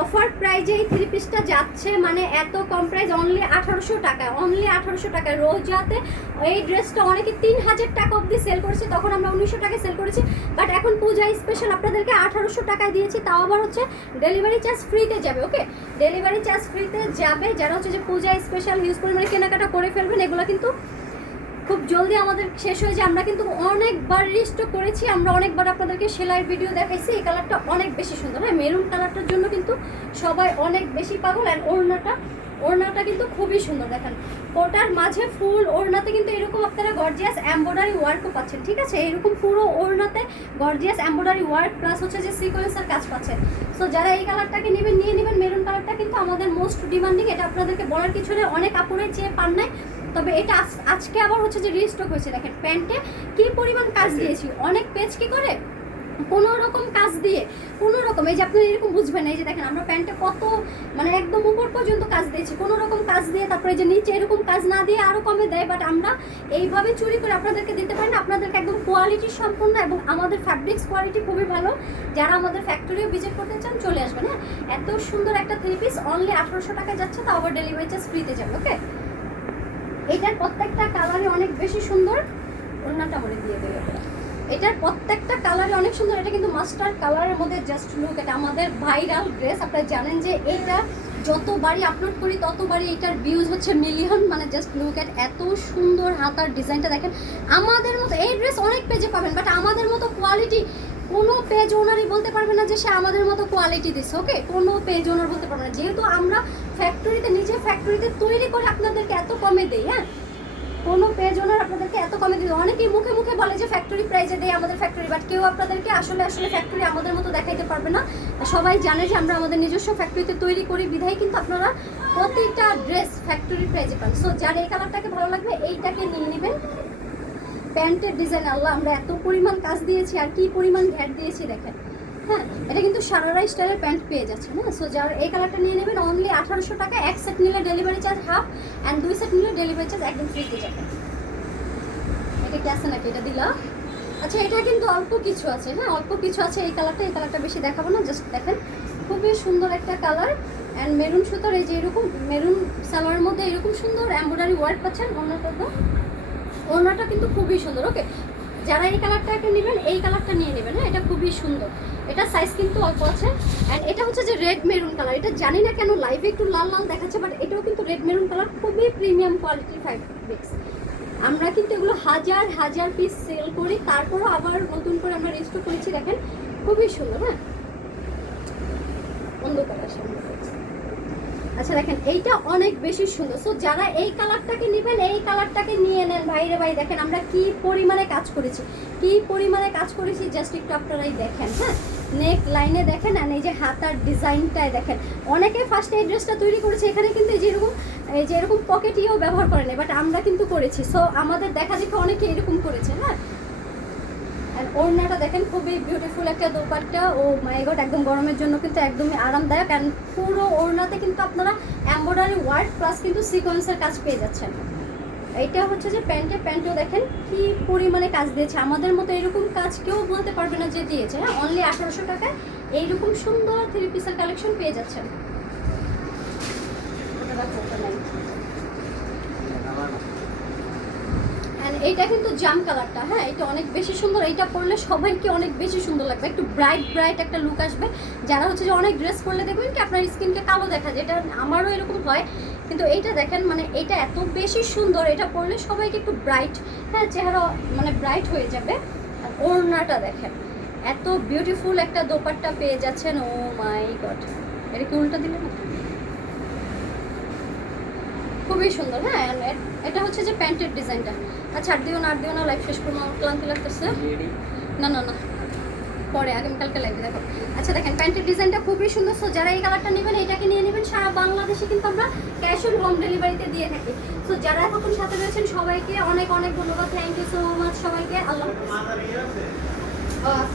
Offer প্রাইজে এই three পিসটা যাচ্ছে, মানে এত কম প্রাইস, অনলি 1800 টাকায়, অনলি 1800 টাকায়। রোজাতে এই ড্রেসটা অনেকে 3000 টাকা অবধি সেল করেছে, তখন আমরা 1900 টাকায় সেল করেছি, বাট এখন পূজা স্পেশাল আপনাদেরকে 1800 টাকায় দিয়েছি, তাও আবার হচ্ছে ডেলিভারি চার্জ ফ্রিতে যাবে। ওকে, ডেলিভারি চার্জ ফ্রিতে যাবে। যারা হচ্ছে যে পূজা স্পেশাল হিউজ পরিমাণে কেনাকাটা করে ফেলবেন, এগুলো কিন্তু খুব জলদি আমাদের শেষ হয়ে যায়। আমরা কিন্তু অনেকবার রিস্টক করেছি, আমরা অনেকবার আপনাদেরকে সেলাইয়ের ভিডিও দেখাইছি। এই কালারটা অনেক বেশি সুন্দর, হ্যাঁ, মেরুন কালারটার জন্য কিন্তু সবাই অনেক বেশি পাগল। অ্যান্ড ওড়নাটা কিন্তু খুবই সুন্দর। দেখেন ওটার মাঝে ফুল ওড়নাতে কিন্তু এরকম আপনারা গর্জিয়াস এমব্রয়ডারি ওয়ার্কও পাচ্ছেন, ঠিক আছে? এরকম পুরো ওড়নাতে গর্জিয়াস এমব্রয়ডারি ওয়ার্ক প্লাস হচ্ছে যে সিকোয়েন্সের কাজ পাচ্ছেন। সো যারা এই কালারটাকে নেবেন নিয়ে নেবেন। মেরুন কালারটা কিন্তু আমাদের মোস্ট ডিমান্ডিং, এটা আপনাদেরকে বলার কিছু নেই, অনেক আপুরাই চেয়ে পান নাই, তবে এটা আজকে আবার হচ্ছে যে রিস্টক হয়েছে। দেখেন প্যান্টে কি পরিমাণ কাজ দিয়েছি, অনেক পেজ কি করে কোনো রকম কাজ দিয়ে, কোনো রকম, এই যে আপনারা এরকম বুঝবেন, এই যে দেখেন আমরা প্যান্টে কত মানে একদম উপর পর্যন্ত কাজ দিয়েছি, কোনো রকম কাজ দিয়ে, তারপরে যে নিচে এরকম কাজ না দিয়ে আরও কমে দেয়, বাট আমরা এইভাবে চুরি করে আপনাদেরকে দিতে পারি না। আপনাদেরকে একদম কোয়ালিটি সম্পূর্ণ, এবং আমাদের ফ্যাব্রিক্স কোয়ালিটি খুবই ভালো। যারা আমাদের ফ্যাক্টরিও ভিজিট করতে চান চলে আসবেন। হ্যাঁ, এত সুন্দর একটা থ্রি পিস অনলি 1800 টাকায় যাচ্ছে, তাও আবার ডেলিভারি চার্জ ফ্রিতে যাবে। ওকে, এটার প্রত্যেকটা কালারই অনেক বেশি সুন্দর। ওড়নাটা মনে দিয়ে দেবে, এটার প্রত্যেকটা কালারই অনেক সুন্দর। এটা কিন্তু মাস্টার কালারের মধ্যে জাস্ট লুক, এটা আমাদের ভাইরাল ড্রেস। আপনারা জানেন যে এটা যতবারই আপলোড করি ততবারই এটার ভিউজ হচ্ছে মিলিয়ন, মানে জাস্ট লুক এট, এত সুন্দর হাতার ডিজাইনটা দেখেন। আমাদের মতো এই ড্রেস অনেক পেজে পাবেন, বাট আমাদের মতো কোয়ালিটি কোনো পেজ ওনারই বলতে পারবে না যে সে আমাদের মতো কোয়ালিটি দিচ্ছে। ওকে, কোনো পেজ ওনার বলতে পারবে না, যেহেতু আমরা ফ্যাক্টরিতে নিজে ফ্যাক্টরিতে তৈরি করে আপনাদেরকে এত কমে দেই। হ্যাঁ, কোনো পেজ ওনার আপনাদেরকে এত কমে দিই। অনেকেই মুখে মুখে বলে যে ফ্যাক্টরি প্রাইজে দেয় আমাদের ফ্যাক্টরি, বাট কেউ আপনাদেরকে আসলে ফ্যাক্টরি আমাদের মতো দেখাইতে পারবে না। সবাই জানে যে আমরা আমাদের নিজস্ব ফ্যাক্টরিতে তৈরি করি, বিধায় কিন্তু আপনারা প্রতিটা ড্রেস ফ্যাক্টরি প্রাইজে পান। সো যার এই কালারটাকে ভালো লাগবে এইটাকে নিয়ে নেবেন। প্যান্টের ডিজাইন, আল্লাহ, আমরা এত পরিমাণ কাজ দিয়েছি আর কি পরিমাণ ঘ্যাট দিয়েছি দেখেন। হ্যাঁ, এটা কিন্তু সারারা স্টাইলের প্যান্ট পেয়ে যাচ্ছে না। সো যার এই কালারটা নিয়ে নেবেন অনলি 1800 টাকা। এক সেট নিলে delivery charge half, and 2 set নিলে ডেলিভারি চার্জ একদম ফ্রিতে যাবে। এটা কি আছে নাকি, এটা দিলা? আচ্ছা, এটা কিন্তু অল্প কিছু আছে। হ্যাঁ, অল্প কিছু আছে। এই কালারটা বেশি দেখাবো না, জাস্ট দেখেন খুবই সুন্দর একটা কালার। অ্যান্ড মেরুন সুতার, এই যে এরকম মেরুন সালোয়ারের মধ্যে এরকম সুন্দর এমব্রয়ডারি ওয়ার্ক পাচ্ছেন। ওড়নাটা কিন্তু খুবই সুন্দর। ওকে, যারা এই কালারটা একটা নেবেন এই কালারটা নিয়ে নেবেন। হ্যাঁ, এটা খুবই সুন্দর। এটা সাইজ কিন্তু অল্প আছে। অ্যান্ড এটা হচ্ছে যে রেড মেরুন কালার। এটা জানি না কেন লাইভে একটু লাল লাল দেখাচ্ছে, বাট এটাও কিন্তু রেড মেরুন কালার, খুবই প্রিমিয়াম কোয়ালিটির ফ্যাব্রিক্স। আমরা কিন্তু এগুলো হাজার হাজার পিস সেল করি, তারপরও আবার নতুন করে আমরা রিস্টক করেছি। দেখেন খুবই সুন্দর। হ্যাঁ, অন্ধকার আসে। আচ্ছা দেখেন এইটা অনেক বেশি সুন্দর। সো যারা এই কালারটাকে নেবেন এই কালারটাকে নিয়ে নেন। ভাইরে ভাই দেখেন আমরা কি পরিমাণে কাজ করেছি, জাস্ট একটু আপনারাই দেখেন। হ্যাঁ, নেক লাইনে দেখেন, আর এই যে হাতার ডিজাইনটায় দেখেন। অনেকে ফার্স্ট এই ড্রেসটা তৈরি করেছে, এখানে কিন্তু এই যে এরকম পকেটিও ব্যবহার করেন, বাট আমরা কিন্তু করেছি। সো আমাদের দেখা দেখে অনেকে এরকম করেছে। হ্যাঁ, আর ওড়নাটা দেখেন খুবই বিউটিফুল একটা দোপাট্টা। ও মাই গড, একদম গরমের জন্য কিন্তু একদমই আরামদায়ক। অ্যান্ড পুরো ওড়নাতে কিন্তু আপনারা এমব্রয়ডারি ওয়ার্ক প্লাস কিন্তু সিকোয়েন্সের কাজ পেয়ে যাচ্ছেন। এইটা হচ্ছে যে প্যান্টেও দেখেন কি পরিমাণে কাজ দিয়েছে। আমাদের মতো এরকম কাজ কেউ বলতে পারবে না যে দিয়েছে। হ্যাঁ, অনলি 1800 টাকায় এইরকম সুন্দর থ্রি পিসের কালেকশন পেয়ে যাচ্ছেন। এইটা কিন্তু জাম কালারটা। হ্যাঁ, এটা অনেক বেশি সুন্দর। এইটা পরলে সবাইকে অনেক বেশি সুন্দর লাগবে, একটু ব্রাইট একটা লুক আসবে। যারা হচ্ছে যে অনেক ড্রেস পরলে দেখবেন কি আপনার স্কিনকে কালো দেখা যায়, এটা আমারও এরকম হয়, কিন্তু এইটা দেখেন মানে এটা এত বেশি সুন্দর। এটা পরলে সবাইকে একটু ব্রাইট, হ্যাঁ, চেহারা মানে ব্রাইট হয়ে যাবে। আর ওড়নাটা দেখেন এত বিউটিফুল একটা দোপাট্টা পেয়ে যাচ্ছেন। ও মাই গড, এটা কি উল্টা দিলে না? খুবই সুন্দর। হ্যাঁ, এটা হচ্ছে যে প্যান্টের ডিজাইনটা। আচ্ছা, আর দিও না, লাইভ শেষ করবো, আমার ক্লান্তি লাগতেছে। না, পরে আগামীকালকে লাইভে দেখো। আচ্ছা দেখেন প্যান্টের ডিজাইনটা খুবই সুন্দর। সো যারা এই কালারটা নেবেন এটাকে নিয়ে নেবেন। সারা বাংলাদেশে কিন্তু আমরা ক্যাশ অন হোম ডেলিভারিতে দিয়ে থাকি। সো যারা এখন সাথে রয়েছেন সবাইকে অনেক ধন্যবাদ। থ্যাংক ইউ সো মাচ সবাইকে। আল্লাহ হাফেজ।